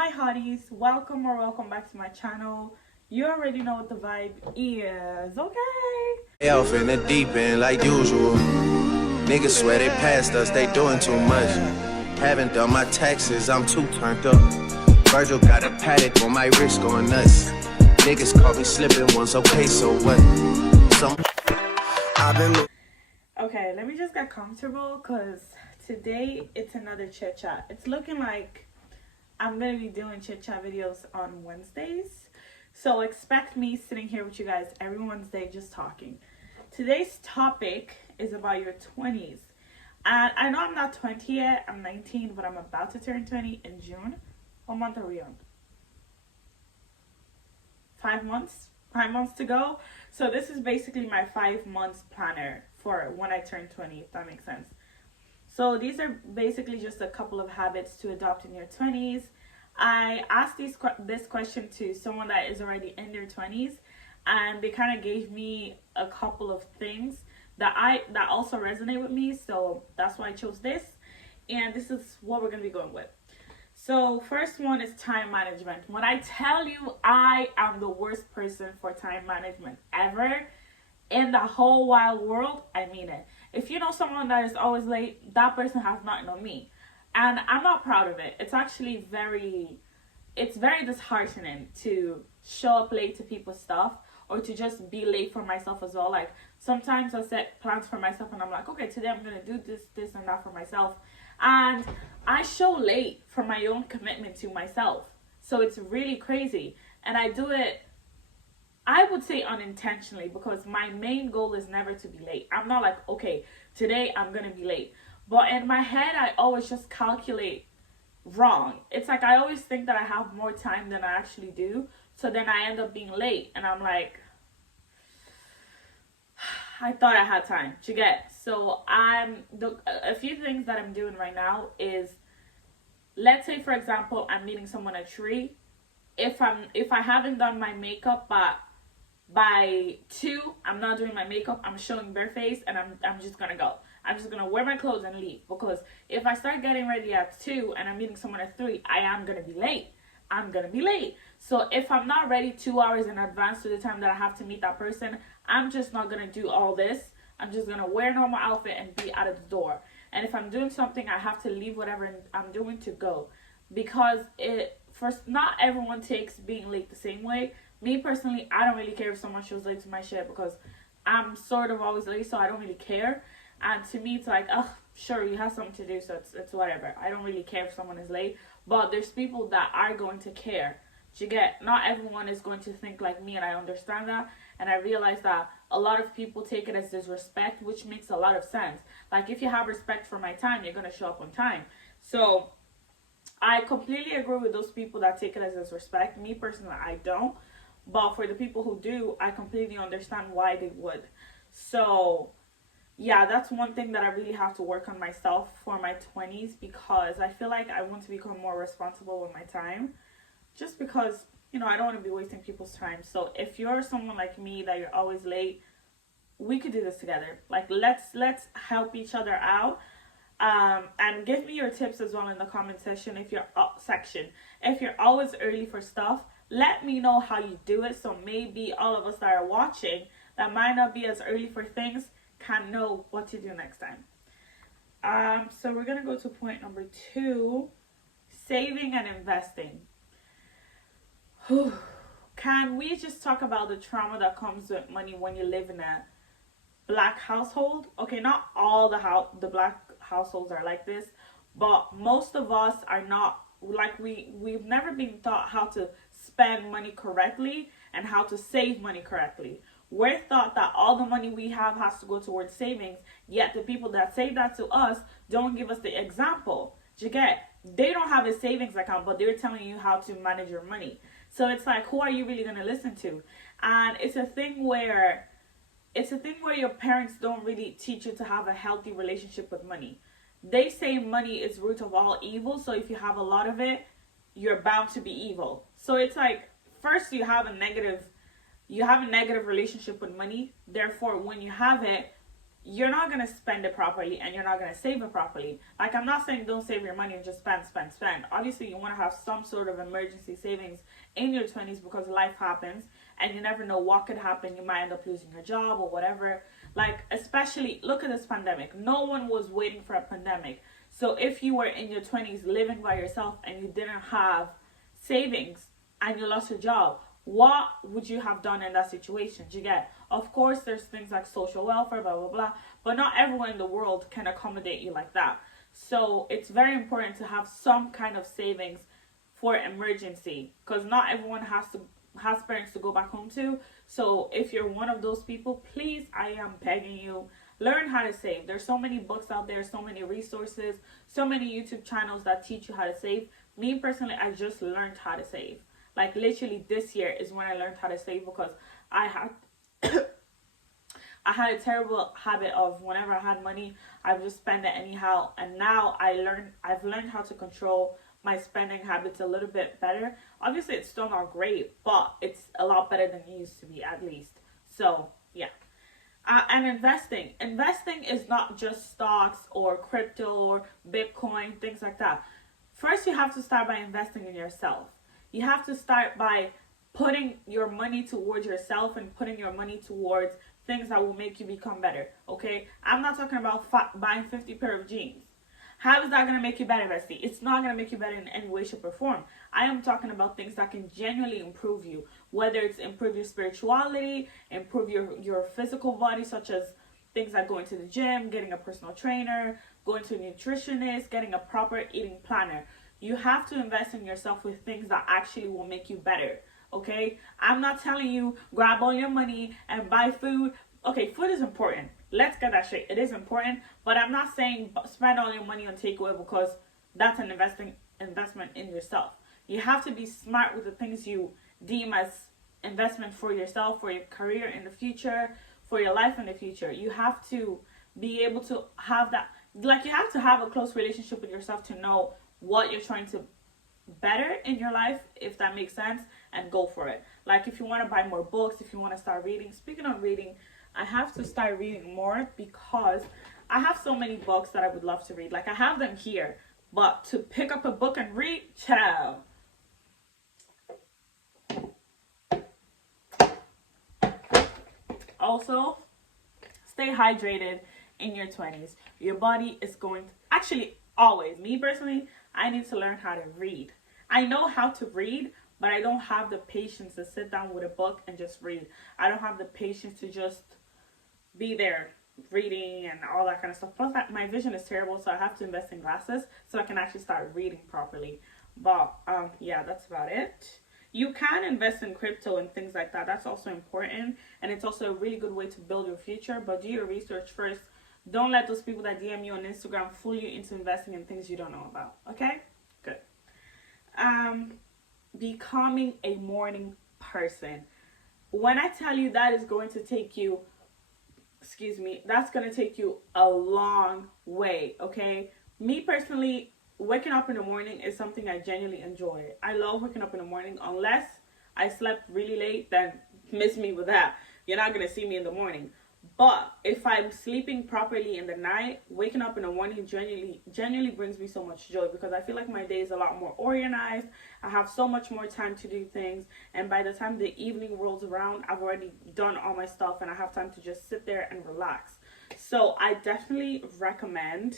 Hi hotties, welcome back to my channel. You already know what the vibe is, okay? Off in the deep end like usual. Niggas swear they passed us, they doing too much. Haven't done my taxes, I'm too turned up. Virgil got a paddock on my wrist going nuts. Niggas caught me slipping once, okay, so what? Okay, let me just get comfortable because today it's another chit chat. It's looking like I'm gonna be doing chit chat videos on Wednesdays. So expect me sitting here with you guys every Wednesday just talking. Today's topic is about your 20s. And I know I'm not 20 yet, I'm 19, but I'm about to turn 20 in June. What month are we on? 5 months? 5 months to go. So this is basically my 5 months planner for when I turn 20, if that makes sense. So these are basically just a couple of habits to adopt in your 20s. I asked this question to someone that is already in their 20s, and they kind of gave me a couple of things that also resonate with me. So that's why I chose this, and this is what we're gonna be going with. So first one is time management. When I tell you I am the worst person for time management ever in the whole wide world, I mean it. If you know someone that is always late, that person has nothing on me. And I'm not proud of it. It's actually it's very disheartening to show up late to people's stuff or to just be late for myself as well. Like sometimes I set plans for myself and I'm like, okay, today I'm gonna do this and that for myself. And I show late for my own commitment to myself. So it's really crazy. And I do it, I would say unintentionally, because my main goal is never to be late. I'm not like, okay, today I'm going to be late. But in my head, I always just calculate wrong. It's like I always think that I have more time than I actually do. So then I end up being late. And I'm like, I thought I had time to get. So a few things that I'm doing right now is, let's say for example, I'm meeting someone at 3. If I haven't done my makeup by 2, I'm not doing my makeup, I'm showing bare face, and I'm just gonna go. I'm just gonna wear my clothes and leave, because if I start getting ready at 2 and I'm meeting someone at 3, I am gonna be late. I'm gonna be late. So if I'm not ready 2 hours in advance to the time that I have to meet that person, I'm just not gonna do all this. I'm just gonna wear a normal outfit and be out of the door. And if I'm doing something, I have to leave whatever I'm doing to go, because not everyone takes being late the same way. Me personally, I don't really care if someone shows late to my shit, because I'm sort of always late, so I don't really care. And to me, it's like, oh, sure, you have something to do, so it's whatever. I don't really care if someone is late. But there's people that are going to care. Not everyone is going to think like me, and I understand that. And I realize that a lot of people take it as disrespect, which makes a lot of sense. Like, if you have respect for my time, you're going to show up on time. So I completely agree with those people that take it as disrespect. Me personally, I don't. But for the people who do, I completely understand why they would. So yeah, that's one thing that I really have to work on myself for my 20s, because I feel like I want to become more responsible with my time. Just because, I don't want to be wasting people's time. So if you're someone like me that you're always late, we could do this together. Like, let's help each other out. And give me your tips as well in the comment section. If you're always early for stuff, let me know how you do it, so maybe all of us that are watching that might not be as early for things can know what to do next time. So we're gonna go to point number 2, saving and investing. Can we just talk about the trauma that comes with money when you live in a black household? Okay, not all the black households are like this, but most of us are not. Like, we've never been taught how to spend money correctly and how to save money correctly. We're taught that all the money we have has to go towards savings, yet the people that say that to us don't give us the example. They don't have a savings account, but they're telling you how to manage your money. So it's like, who are you really going to listen to? And it's a thing where your parents don't really teach you to have a healthy relationship with money. They say money is root of all evil, so if you have a lot of it, you're bound to be evil. So it's like, first you have a negative relationship with money. Therefore, when you have it, you're not going to spend it properly and you're not going to save it properly. Like, I'm not saying don't save your money and just spend, spend, spend. Obviously, you want to have some sort of emergency savings in your 20s because life happens and you never know what could happen. You might end up losing your job or whatever. Like, especially, look at this pandemic. No one was waiting for a pandemic. So if you were in your 20s living by yourself and you didn't have savings and you lost your job, what would you have done in that situation? Do you get? Of course, there's things like social welfare, blah, blah, blah, but not everyone in the world can accommodate you like that. So it's very important to have some kind of savings for emergency, because not everyone has parents to go back home to. So if you're one of those people, please, I am begging you, learn how to save. There's so many books out there, so many resources, so many YouTube channels that teach you how to save. Me personally, I just learned how to save. Like, literally this year is when I learned how to save, because I had I had a terrible habit of whenever I had money, I would just spend it anyhow. And now I've learned how to control my spending habits a little bit better. Obviously, it's still not great, but it's a lot better than it used to be, at least. So yeah. And investing is not just stocks or crypto or Bitcoin, things like that. First, you have to start by investing in yourself. You have to start by putting your money towards yourself and putting your money towards things that will make you become better, okay? I'm not talking about buying 50 pair of jeans. How is that going to make you better, bestie? It's not going to make you better in any way, shape, or form. I am talking about things that can genuinely improve you, whether it's improve your spirituality, improve your physical body, such as things like going to the gym, getting a personal trainer, going to a nutritionist, getting a proper eating planner. You have to invest in yourself with things that actually will make you better, okay? I'm not telling you grab all your money and buy food. Okay, food is important. Let's get that straight. It is important, but I'm not saying spend all your money on takeaway, because that's an investment in yourself. You have to be smart with the things you deem as investment for yourself, for your career in the future, for your life in the future. You have to be able to have that, like, you have to have a close relationship with yourself to know what you're trying to better in your life, if that makes sense, and go for it. Like, if you want to buy more books, if you want to start reading. Speaking of reading, I have to start reading more, because I have so many books that I would love to read. Like, I have them here, but to pick up a book and read, ciao. Also, stay hydrated in your 20s. Your body is going to, actually, always, me personally, I need to learn how to read. I know how to read, but I don't have the patience to sit down with a book and just read. I don't have the patience to just be there reading and all that kind of stuff. Plus, my vision is terrible, so I have to invest in glasses so I can actually start reading properly. But yeah, that's about it. You can invest in crypto and things like that. That's also important, and it's also a really good way to build your future. But do your research first. Don't let those people that DM you on Instagram fool you into investing in things you don't know about. Okay? Good. Becoming a morning person. When I tell you that is going to take you, that's going to take you a long way, okay? Me personally, waking up in the morning is something I genuinely enjoy. I love waking up in the morning, unless I slept really late, then miss me with that. You're not going to see me in the morning. But if I'm sleeping properly in the night, waking up in the morning genuinely brings me so much joy, because I feel like my day is a lot more organized. I have so much more time to do things, and by the time the evening rolls around, I've already done all my stuff and I have time to just sit there and relax. So I definitely recommend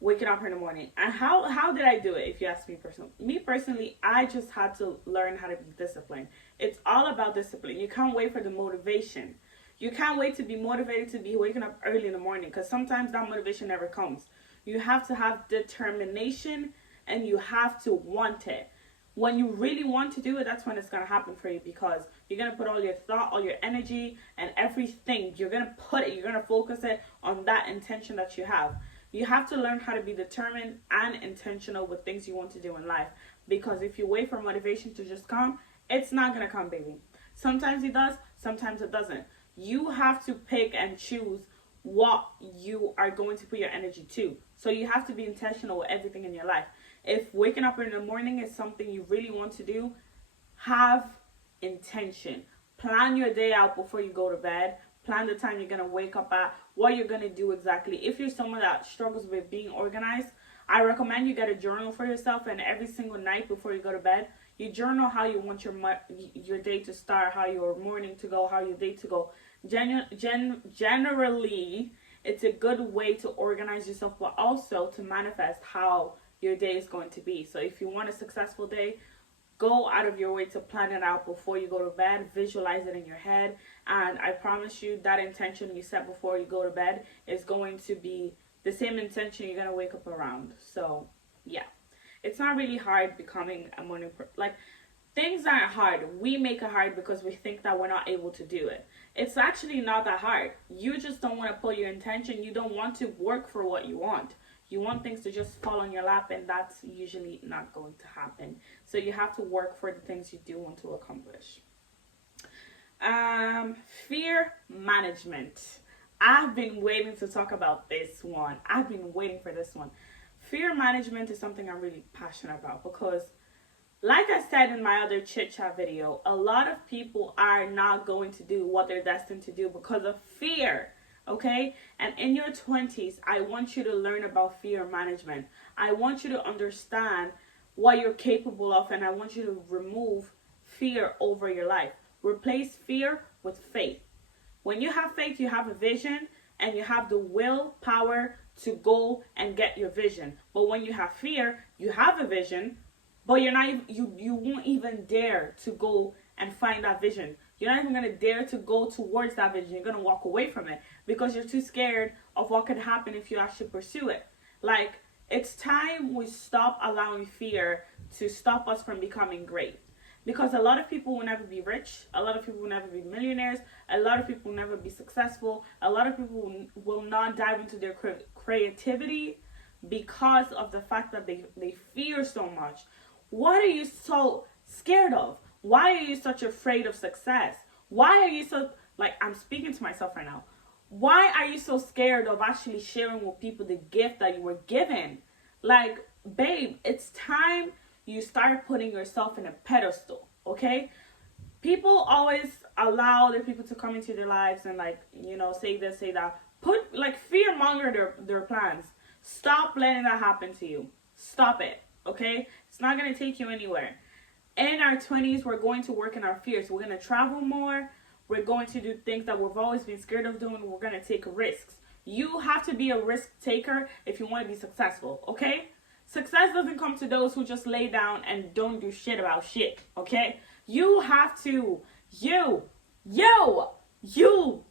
waking up in the morning. And how did I do it, if you ask me personally? Me personally, I just had to learn how to be disciplined. It's all about discipline. You can't wait for the motivation. You can't wait to be motivated to be waking up early in the morning, because sometimes that motivation never comes. You have to have determination, and you have to want it. When you really want to do it, that's when it's going to happen for you, because you're going to put all your thought, all your energy, and everything. You're going to focus it on that intention that you have. You have to learn how to be determined and intentional with things you want to do in life, because if you wait for motivation to just come, it's not going to come, baby. Sometimes it does, sometimes it doesn't. You have to pick and choose what you are going to put your energy to. So you have to be intentional with everything in your life. If waking up in the morning is something you really want to do, have intention. Plan your day out before you go to bed. Plan the time you're going to wake up at, what you're going to do exactly. If you're someone that struggles with being organized, I recommend you get a journal for yourself, and every single night before you go to bed, you journal how you want your day to start, how your morning to go, how your day to go. Generally, it's a good way to organize yourself, but also to manifest how your day is going to be. So if you want a successful day, go out of your way to plan it out before you go to bed. Visualize it in your head. And I promise you that intention you set before you go to bed is going to be the same intention you're going to wake up around. So, yeah. It's not really hard becoming a morning person. Like, things aren't hard. We make it hard because we think that we're not able to do it. It's actually not that hard. You just don't want to put your intention. You don't want to work for what you want. You want things to just fall on your lap, and that's usually not going to happen. So you have to work for the things you do want to accomplish. Fear management. I've been waiting to talk about this one. I've been waiting for this one. Fear management is something I'm really passionate about because, like I said in my other chit chat video, a lot of people are not going to do what they're destined to do because of fear. Okay? And in your 20s, I want you to learn about fear management. I want you to understand what you're capable of, and I want you to remove fear over your life. Replace fear with faith. When you have faith, you have a vision, and you have the willpower to go and get your vision. But when you have fear, you have a vision, but you won't even dare to go and find that vision. You're not even going to dare to go towards that vision. You're going to walk away from it because you're too scared of what could happen if you actually pursue it. Like, it's time we stop allowing fear to stop us from becoming great. Because a lot of people will never be rich. A lot of people will never be millionaires. A lot of people will never be successful. A lot of people will not dive into their creativity because of the fact that they fear so much. What are you so scared of? Why are you such afraid of success? Why are you so, like, I'm speaking to myself right now. Why are you so scared of actually sharing with people the gift that you were given? Like, babe, it's time you start putting yourself in a pedestal, okay? People always allow their people to come into their lives and, like, you know, say this, say that. Fear monger their plans. Stop letting that happen to you. Stop it, okay? It's not going to take you anywhere. In our 20s, we're going to work in our fears. We're going to travel more. We're going to do things that we've always been scared of doing. We're going to take risks. You have to be a risk taker if you want to be successful, okay? Success doesn't come to those who just lay down and don't do shit about shit, okay? You have to, you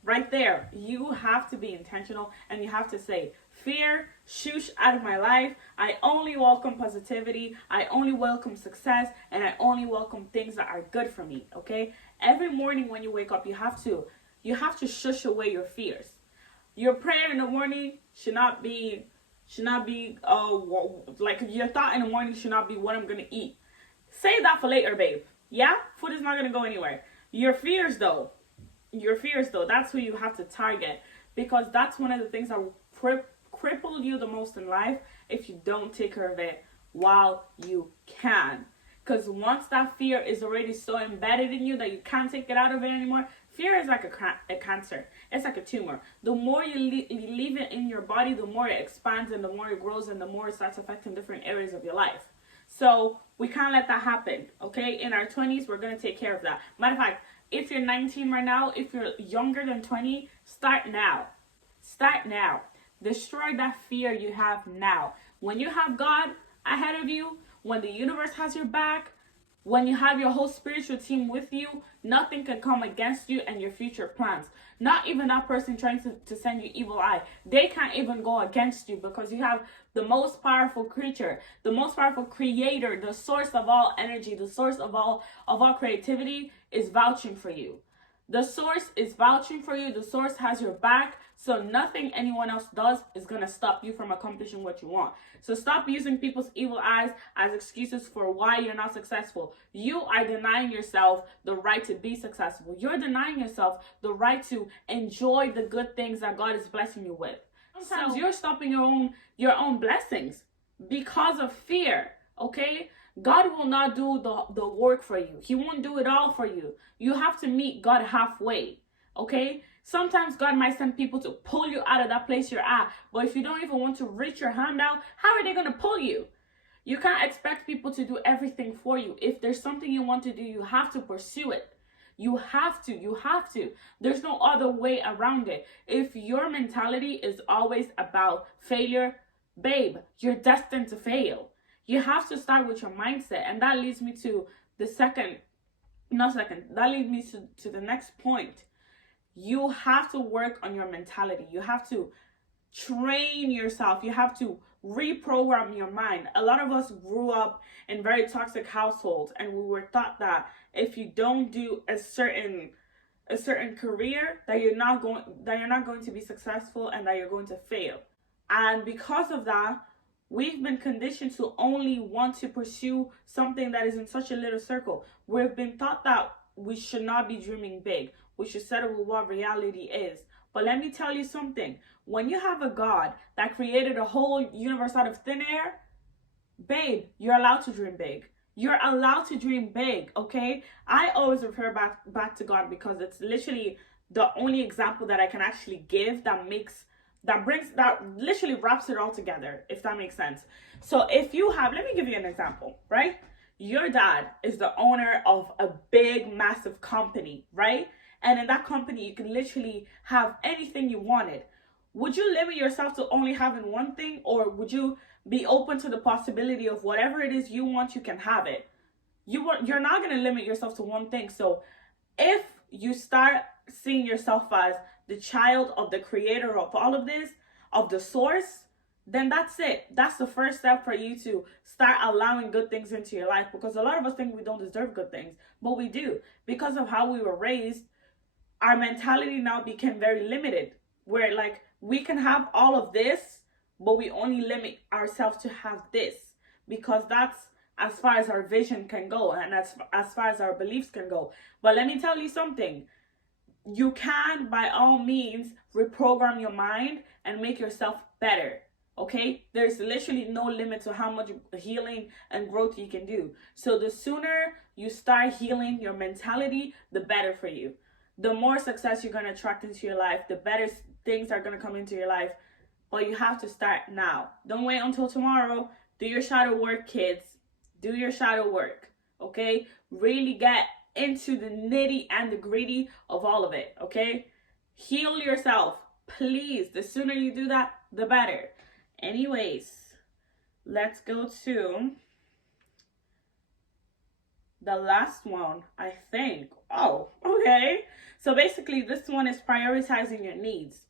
right there, you have to be intentional, and you have to say, fear, shoosh out of my life. I only welcome positivity. I only welcome success, and I only welcome things that are good for me, okay? Every morning when you wake up, you have to shush away your fears. Your prayer in the morning should not be like, your thought in the morning should not be what I'm gonna eat. Save that for later, babe. Yeah, food is not gonna go anywhere. Your fears though, that's who you have to target, because that's one of the things that will cripple you the most in life if you don't take care of it while you can. Because once that fear is already so embedded in you that you can't take it out of it anymore, fear is like a cancer. It's like a tumor. The more you leave it in your body, the more it expands and the more it grows and the more it starts affecting different areas of your life. So we can't let that happen, okay? In our 20s, we're going to take care of that. Matter of fact, if you're 19 right now, if you're younger than 20, start now. Start now. Destroy that fear you have now. When you have God ahead of you, when the universe has your back, when you have your whole spiritual team with you, nothing can come against you and your future plans. Not even that person trying to send you evil eye. They can't even go against you because you have the most powerful creature, the most powerful creator, the source of all energy, the source of all creativity is vouching for you. The source is vouching for you. The source has your back. So nothing anyone else does is going to stop you from accomplishing what you want. So stop using people's evil eyes as excuses for why you're not successful. You are denying yourself the right to be successful. You're denying yourself the right to enjoy the good things that God is blessing you with. Sometimes you're stopping your own blessings because of fear, okay? God will not do the work for you. He won't do it all for you. You have to meet God halfway, okay? Sometimes God might send people to pull you out of that place you're at. But if you don't even want to reach your hand out, how are they going to pull you? You can't expect people to do everything for you. If there's something you want to do, you have to pursue it. You have to. There's no other way around it. If your mentality is always about failure, babe, you're destined to fail. You have to start with your mindset. And that leads me to that leads me to the next point. You have to work on your mentality. You have to train yourself. You have to reprogram your mind. A lot of us grew up in very toxic households, and we were taught that if you don't do a certain career, that you're not going to be successful and that you're going to fail. And because of that, we've been conditioned to only want to pursue something that is in such a little circle. We've been taught that we should not be dreaming big. We should settle with what reality is. But let me tell you something. When you have a God that created a whole universe out of thin air, babe, you're allowed to dream big. You're allowed to dream big, okay? I always refer back to God because it's literally the only example that I can actually give that literally wraps it all together, if that makes sense. So if you have, let me give you an example, right? Your dad is the owner of a big, massive company, right? And in that company, you can literally have anything you wanted. Would you limit yourself to only having one thing, or would you be open to the possibility of whatever it is you want, you can have it? You're not going to limit yourself to one thing. So if you start seeing yourself as the child of the creator of all of this, of the source, then that's it. That's the first step for you to start allowing good things into your life, because a lot of us think we don't deserve good things, but we do. Because of how we were raised, our mentality now became very limited, where like we can have all of this, but we only limit ourselves to have this, because that's as far as our vision can go and as far as our beliefs can go. But let me tell you something. You can, by all means, reprogram your mind and make yourself better. Okay? There's literally no limit to how much healing and growth you can do. So the sooner you start healing your mentality, the better for you. The more success you're going to attract into your life, the better things are going to come into your life. But you have to start now. Don't wait until tomorrow. Do your shadow work, kids. Do your shadow work. Okay? Really get into the nitty and the gritty of all of it. Okay? Heal yourself. Please. The sooner you do that, the better. Anyways, let's go to the last one, I think. Oh, okay. So basically, this one is prioritizing your needs.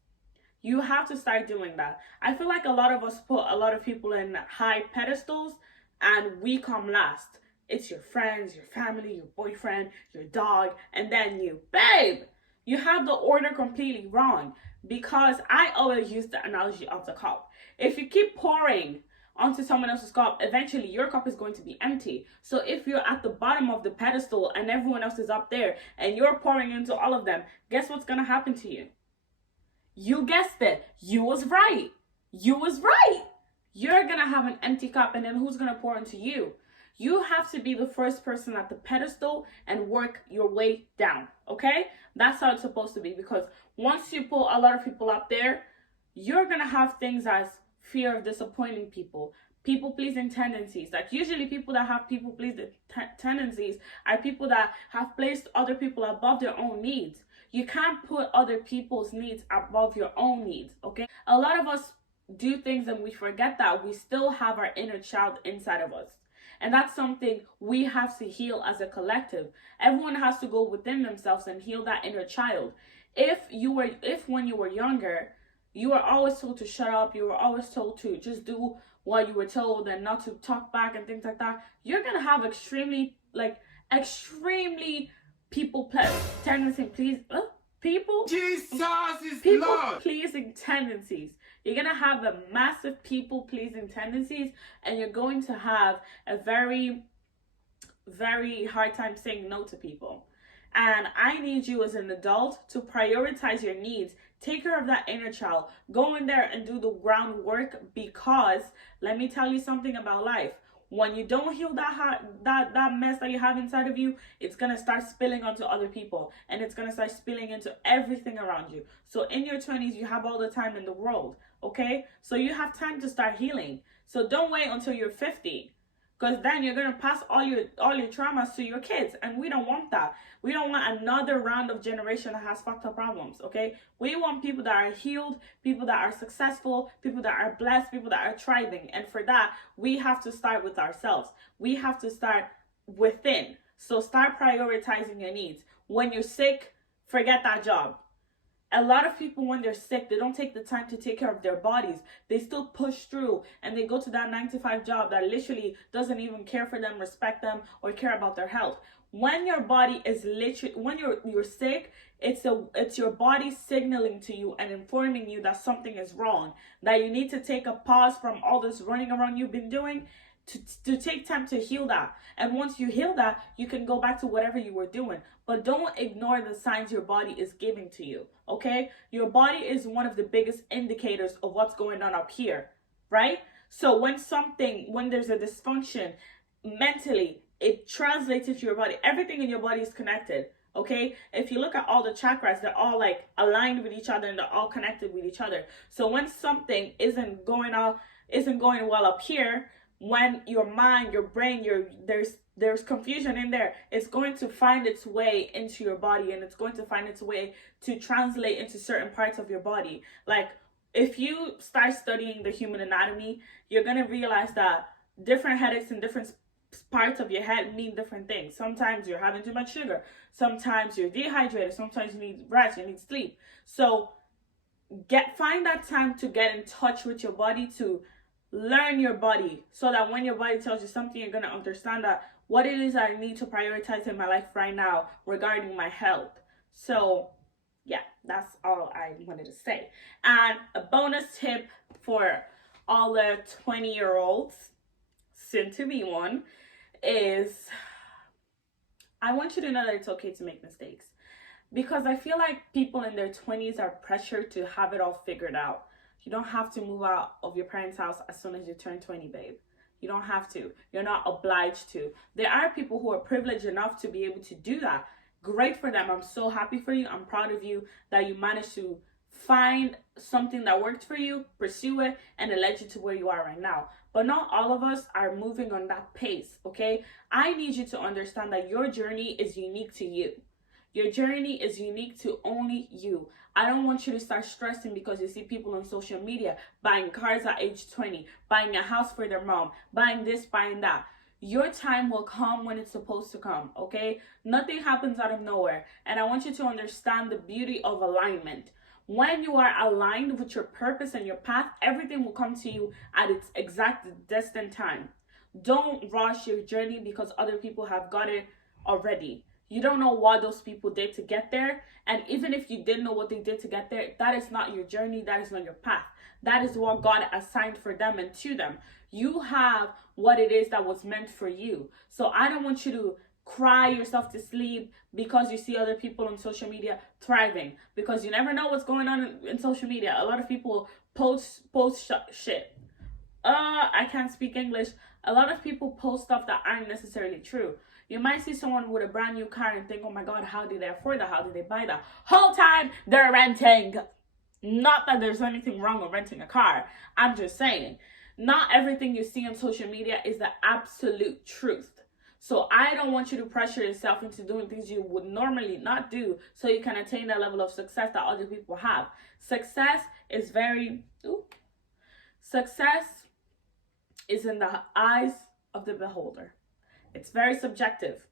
You have to start doing that. I feel like a lot of us put a lot of people in high pedestals and we come last. It's your friends, your family, your boyfriend, your dog, and then you. Babe, you have the order completely wrong, because I always use the analogy of the cup. If you keep pouring onto someone else's cup, eventually your cup is going to be empty. So if you're at the bottom of the pedestal and everyone else is up there and you're pouring into all of them, guess what's going to happen to you? You guessed it. You was right. You was right. You're going to have an empty cup, and then who's going to pour into you? You have to be the first person at the pedestal and work your way down, okay? That's how it's supposed to be, because once you pull a lot of people up there, you're going to have things as fear of disappointing people, people-pleasing tendencies. Like usually people that have people-pleasing tendencies are people that have placed other people above their own needs. You can't put other people's needs above your own needs, okay? A lot of us do things and we forget that we still have our inner child inside of us. And that's something we have to heal as a collective. Everyone has to go within themselves and heal that inner child. If when you were younger, you were always told to shut up, you were always told to just do what you were told and not to talk back and things like that, you're going to have extremely people pleasing tendencies. You're going to have the massive people pleasing tendencies, and you're going to have a very, very hard time saying no to people. And I need you as an adult to prioritize your needs. Take care of that inner child. Go in there and do the groundwork, because let me tell you something about life. When you don't heal that mess that you have inside of you, it's gonna start spilling onto other people, and it's gonna start spilling into everything around you. So in your 20s, you have all the time in the world, okay? So you have time to start healing. So don't wait until you're 50, because then you're gonna pass all your traumas to your kids, and we don't want that. We don't want another round of generation that has fucked up problems, okay? We want people that are healed, people that are successful, people that are blessed, people that are thriving. And for that, we have to start with ourselves. We have to start within. So start prioritizing your needs. When you're sick, forget that job. A lot of people, when they're sick, they don't take the time to take care of their bodies. They still push through, and they go to that 9-to-5 job that literally doesn't even care for them, respect them, or care about their health. When your body is literally, when you're sick, it's your body signaling to you and informing you that something is wrong, that you need to take a pause from all this running around you've been doing, to take time to heal that. And once you heal that, you can go back to whatever you were doing. But don't ignore the signs your body is giving to you, okay? Your body is one of the biggest indicators of what's going on up here, right? So when there's a dysfunction mentally, it translates into your body. Everything in your body is connected, okay? If you look at all the chakras, they're all like aligned with each other, and they're all connected with each other. So when something isn't going well up here, when your mind, your brain, there's confusion in there, it's going to find its way into your body, and it's going to find its way to translate into certain parts of your body. Like, if you start studying the human anatomy, you're going to realize that different headaches in different parts of your head mean different things. Sometimes you're having too much sugar. Sometimes you're dehydrated. Sometimes you need rest. You need sleep. So find that time to get in touch with your body, to learn your body, so that when your body tells you something, you're going to understand that what it is I need to prioritize in my life right now regarding my health. So yeah, that's all I wanted to say. And a bonus tip for all the 20-year-olds, soon to be one, is I want you to know that it's okay to make mistakes. Because I feel like people in their 20s are pressured to have it all figured out. You don't have to move out of your parents' house as soon as you turn 20, babe. You don't have to. You're not obliged to. There are people who are privileged enough to be able to do that. Great for them. I'm so happy for you. I'm proud of you that you managed to find something that worked for you, pursue it, and it led you to where you are right now. But not all of us are moving on that pace, okay? I need you to understand that your journey is unique to you. Your journey is unique to only you. I don't want you to start stressing because you see people on social media buying cars at age 20, buying a house for their mom, buying this, buying that. Your time will come when it's supposed to come, okay? Nothing happens out of nowhere. And I want you to understand the beauty of alignment. When you are aligned with your purpose and your path, everything will come to you at its exact destined time. Don't rush your journey because other people have got it already. You don't know what those people did to get there. And even if you didn't know what they did to get there, that is not your journey. That is not your path. That is what God assigned for them and to them. You have what it is that was meant for you. So I don't want you to cry yourself to sleep because you see other people on social media thriving. Because you never know what's going on in social media. A lot of people post shit. I can't speak English. A lot of people post stuff that aren't necessarily true. You might see someone with a brand new car and think, oh my God, how did they afford that? How did they buy that? Whole time they're renting. Not that there's anything wrong with renting a car. I'm just saying, not everything you see on social media is the absolute truth. So I don't want you to pressure yourself into doing things you would normally not do so you can attain that level of success that other people have. Success is in the eyes of the beholder. It's very subjective.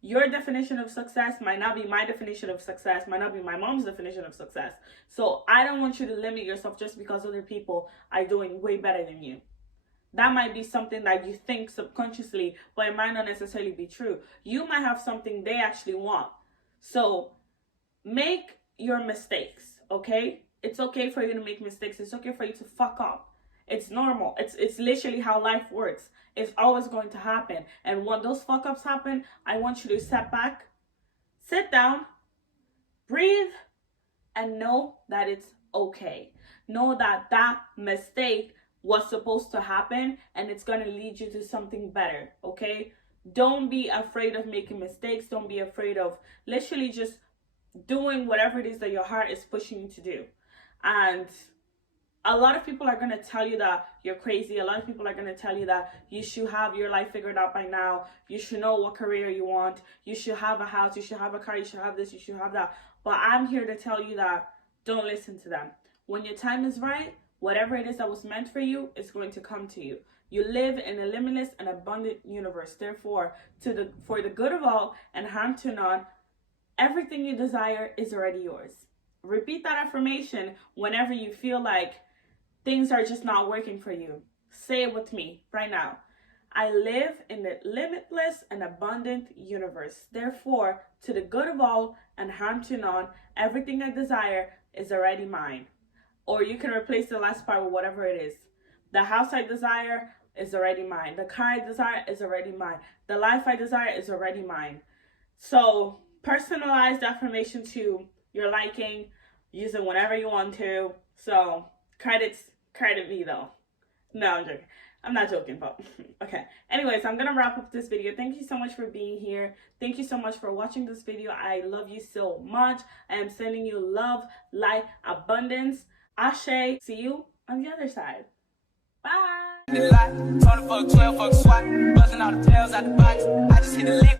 Your definition of success might not be my definition of success, might not be my mom's definition of success. So I don't want you to limit yourself just because other people are doing way better than you. That might be something that you think subconsciously, but it might not necessarily be true. You might have something they actually want. So make your mistakes, okay? It's okay for you to make mistakes. It's okay for you to fuck up. It's normal. It's literally how life works. It's always going to happen. And when those fuck ups happen, I want you to step back, sit down, breathe, and know that it's okay. Know that that mistake what's supposed to happen, and it's going to lead you to something better, okay? Don't be afraid of making mistakes. Don't be afraid of literally just doing whatever it is that your heart is pushing you to do. And a lot of people are going to tell you that you're crazy. A lot of people are going to tell you that you should have your life figured out by now. You should know what career you want. You should have a house. You should have a car. You should have this. You should have that. But I'm here to tell you that don't listen to them. When your time is right, whatever it is that was meant for you is going to come to you. You live in a limitless and abundant universe. Therefore, for the good of all and harm to none, everything you desire is already yours. Repeat that affirmation whenever you feel like things are just not working for you. Say it with me right now. I live in the limitless and abundant universe. Therefore, to the good of all and harm to none, everything I desire is already mine. Or you can replace the last part with whatever it is. The house I desire is already mine. The car I desire is already mine. The life I desire is already mine. So personalize the affirmation to your liking. Use it whenever you want to. So credit me though. No, I'm joking. I'm not joking, but okay. Anyways, I'm gonna wrap up this video. Thank you so much for being here. Thank you so much for watching this video. I love you so much. I am sending you love, light, abundance. Ashe. See you on the other side. Bye.